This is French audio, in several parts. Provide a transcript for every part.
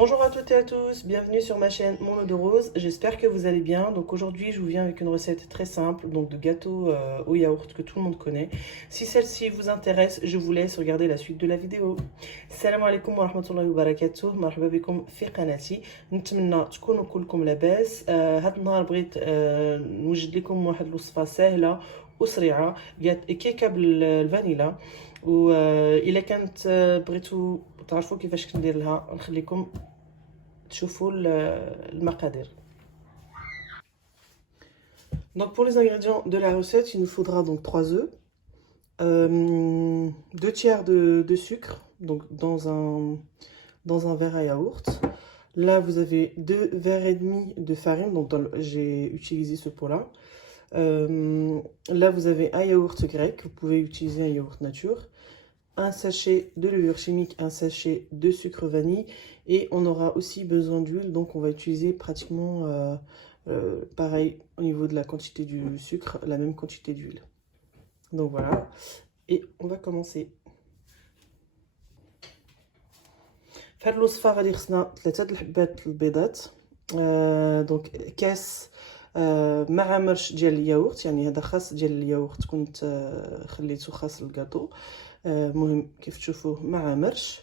Bonjour à toutes et à tous, bienvenue sur ma chaîne Mon Eau de Rose, j'espère que vous allez bien. Donc aujourd'hui je vous viens avec une recette très simple, donc de gâteau au yaourt que tout le monde connaît. Si celle-ci vous intéresse, je vous laisse regarder la suite de la vidéo. Salam alaikum wa rahmatullahi wa barakatuh, marhaba bikum fi qanati. نتمنى تكونوا كلكم لاباس. هاد النهار بغيت نوجد لكم واحد الوصفة سهلة وسريعة، كيكة بالفانيلا. وإلا كانت بغيتو تعرفوا كيفاش كندير لها نخليكم تشوفوا المقادير. Donc pour les ingrédients de la recette, il nous faudra donc 3 œufs, 2 tiers de sucre, donc dans un verre à yaourt. Là vous avez 2 verres et demi de farine, donc j'ai utilisé ce pot-là. Là vous avez un yaourt grec, vous pouvez utiliser un yaourt nature, un sachet de levure chimique, un sachet de sucre vanille, et on aura aussi besoin d'huile, donc on va utiliser pratiquement pareil au niveau de la quantité du sucre, la même quantité d'huile. Donc voilà, et on va commencer. في هاد الوصفة غادي خصنا 3 الحبات البيضات، دونك كاس مع مرش ديال الياغورت، يعني هذا خاص ديال الياغورت كنت خليته خاص للكاطو. المهم كيف تشوفوه مع مرش.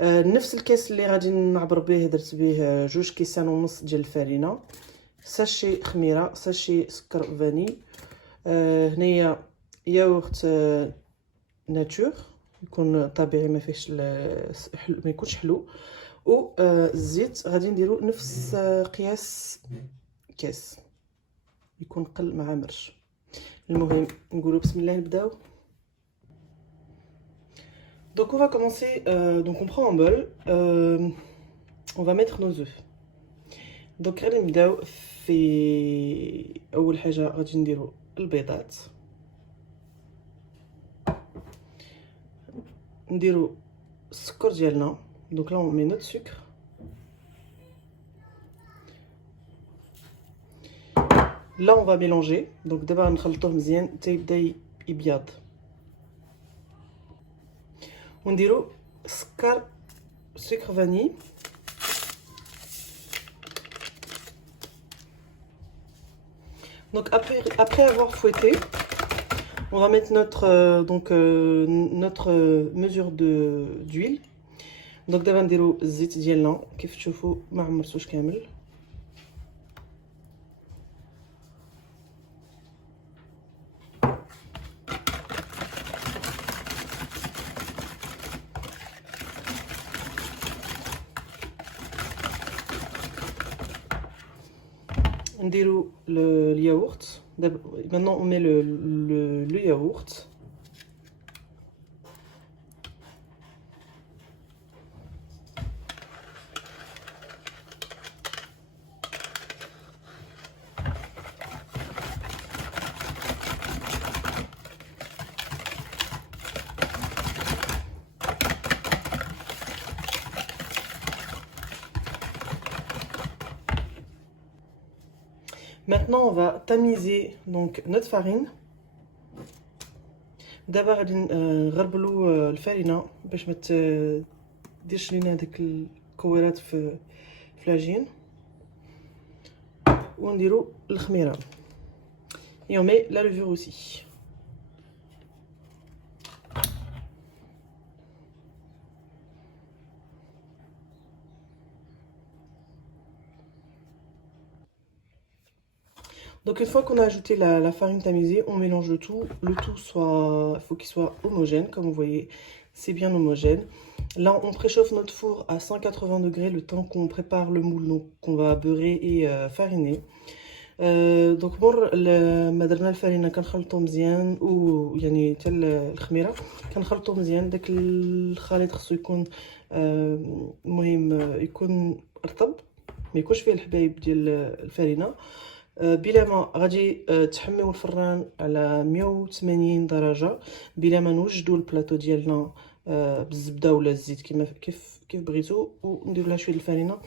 نفس الكاس اللي غادي نعبر به درت به 2 كيسان ونص ديال الفرينه، ساشي خميره، ساشي سكر فاني، هنايا ياغورت ناتور يكون طبيعي ما فيهش ما يكونش حلو، و الزيت غادي نديرو نفس قياس كاس يكون قل مع مرش. المهم نقولوا بسم الله نبداو. Donc on va commencer, donc on prend un bol, on va mettre nos œufs. Donc غادي نبداو في اول حاجه غادي نديرو البيضات، نديرو السكر ديالنا. Donc là on met notre sucre, là on va mélanger. Donc دابا نخلطوه مزيان حتى يبدا يبيض، ونديرو sucre vanille. Donc après avoir fouetté, on va mettre notre mesure d'huile. Donc دابا نديرو الزيت ديالنا كيف تشوفوا ما عمرتوش كامل. نديرو الياغورت. Maintenant on met le yaourt. Maintenant, on va tamiser donc notre farine. دابا غادي نغربلو الفرينه باش ما تديرش لينا هذيك الكويرات في العجين، ونديرو الخميره et on met la levure aussi. Donc une fois qu'on a ajouté la farine tamisée, on mélange le tout soit, faut qu'il soit homogène, comme vous voyez, c'est bien homogène. Là on préchauffe notre four à 180 degrés le temps qu'on prépare le moule qu'on va beurrer et fariner. دونك مر ما درنا الفرينه كنخلطو مزيان، و يعني حتى الخميره كنخلطو مزيان. داك الخليط خصو يكون المهم يكون رطب، ما يكونش فيه الحبايب ديال الفرينه. بلا ما غادي تحميو الفران على 180 درجه بلا ما نوجدوا البلاطو ديالنا بالزبده ولا الزيت كيف بغيتو، ونديرو لها شويه الفرينه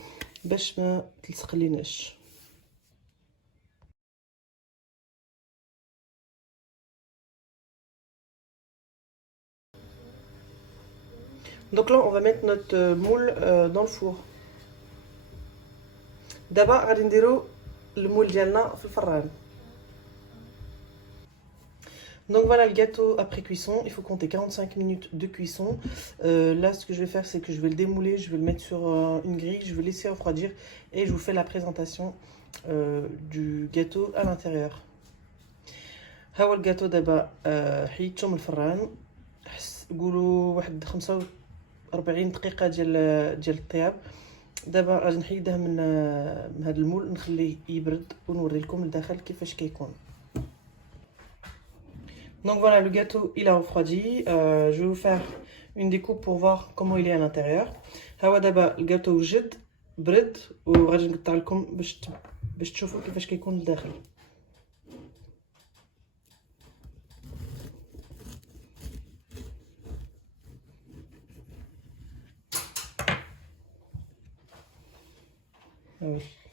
باش ما تلصق ليناش. Donc là, on va mettre notre moule dans le four. D'abord, غادي نديرو المول ديالنا في الفران. Donc voilà le gâteau après cuisson, il faut compter 45 minutes de cuisson. Là ce que je vais faire c'est que je vais le démouler, je vais le mettre sur une grille, je vais laisser refroidir et je vous fais la présentation du gâteau à l'intérieur. ها هو الجاتو دابا حيدته من الفران، قولوا واحد 45 دقيقة ديال الطياب. دابا غادي نحيدها من هذا المول، نخليه يبرد ونوري لكم الداخل كيفاش كيكون. Donc voilà, le gâteau il a refroidi. Je vais vous faire une découpe pour voir comment il est à l'intérieur. ها هو دابا الجاتو وجد برد وغادي نقطع لكم باش تشوفوا كيفاش كيكون الداخل.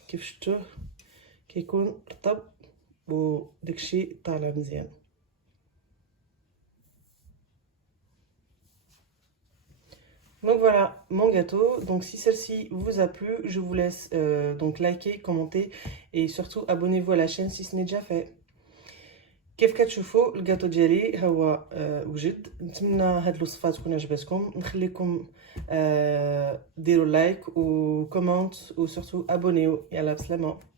كيف شفتوه كيكون رطب وداكشي طالع مزيان. Donc voilà mon gâteau. Donc si celle-ci vous a plu, je vous laisse donc liker, commenter et surtout abonnez-vous à la chaîne si ce n'est déjà fait. كيف كتشوفوا الجاتو ديالي ها هو وجد. نتمنى هاد الوصفه تكون عجبتكم، نخليكم ديروا لايك و كومنت و surtout abonnez-vous. يلا بسلامه.